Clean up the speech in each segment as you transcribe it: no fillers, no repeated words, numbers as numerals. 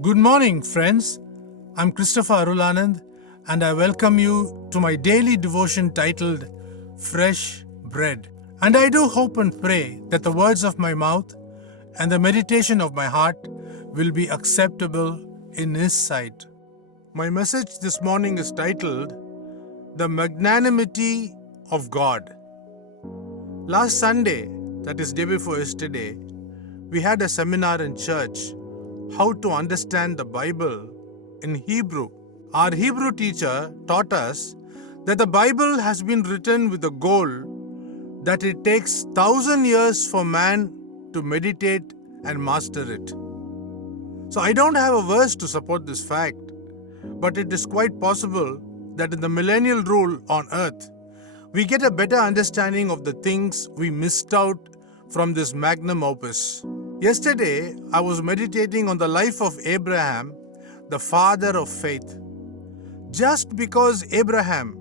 Good morning, friends. I'm Christopher Arulanand, and I welcome you to my daily devotion titled Fresh Bread. And I do hope and pray that the words of my mouth and the meditation of my heart will be acceptable in His sight. My message this morning is titled The Magnanimity of God. Last Sunday, that is day before yesterday, we had a seminar in church, how to understand the Bible in Hebrew. Our Hebrew teacher taught us that the Bible has been written with the goal that it takes 1,000 years for man to meditate and master it. So I don't have a verse to support this fact, but it is quite possible that in the millennial rule on earth, we get a better understanding of the things we missed out from this magnum opus. Yesterday, I was meditating on the life of Abraham, the father of faith. Just because Abraham,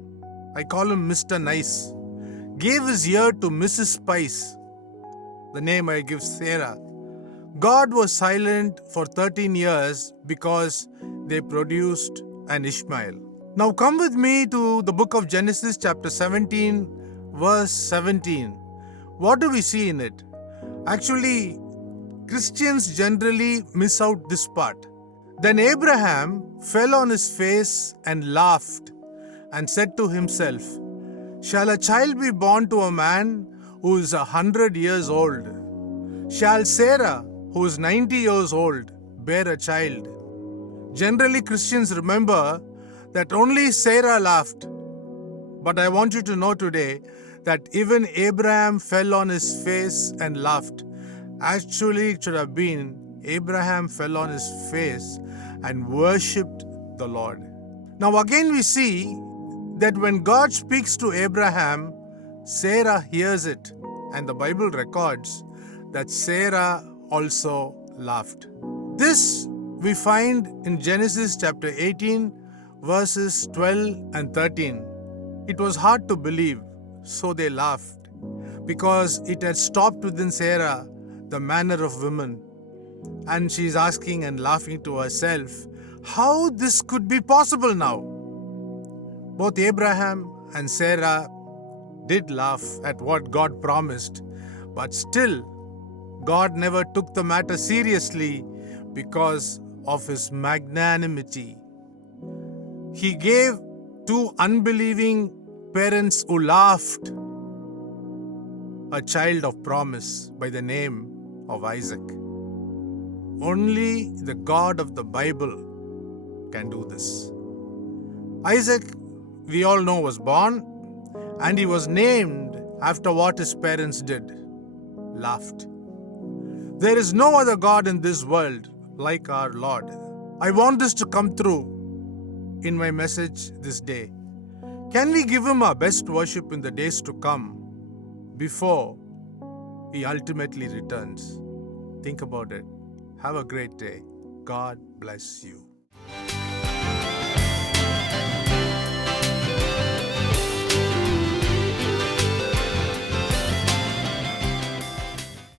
I call him Mr. Nice, gave his ear to Mrs. Spice, the name I give Sarah, God was silent for 13 years because they produced an Ishmael. Now come with me to the book of Genesis chapter 17, verse 17. What do we see in it? Actually, Christians generally miss out this part. Then Abraham fell on his face and laughed and said to himself, "Shall a child be born to a man who is 100 years old? Shall Sarah, who is 90 years old, bear a child?" Generally, Christians remember that only Sarah laughed. But I want you to know today that even Abraham fell on his face and laughed. Actually, it should have been Abraham fell on his face and worshipped the Lord. Now again we see that when God speaks to Abraham, Sarah hears it, and the Bible records that Sarah also laughed. This we find in Genesis chapter 18, verses 12 and 13. It was hard to believe, so they laughed, because it had stopped within Sarah the manner of women. And she's asking and laughing to herself, how this could be possible now? Both Abraham and Sarah did laugh at what God promised, but still, God never took the matter seriously because of His magnanimity. He gave two unbelieving parents who laughed a child of promise by the name of Isaac. Only the God of the Bible can do this. Isaac, we all know, was born, and he was named after what his parents did: laughed. There is no other God in this world like our Lord. I want this to come through in my message this day. Can we give Him our best worship in the days to come before He ultimately returns? Think about it. Have a great day. God bless you.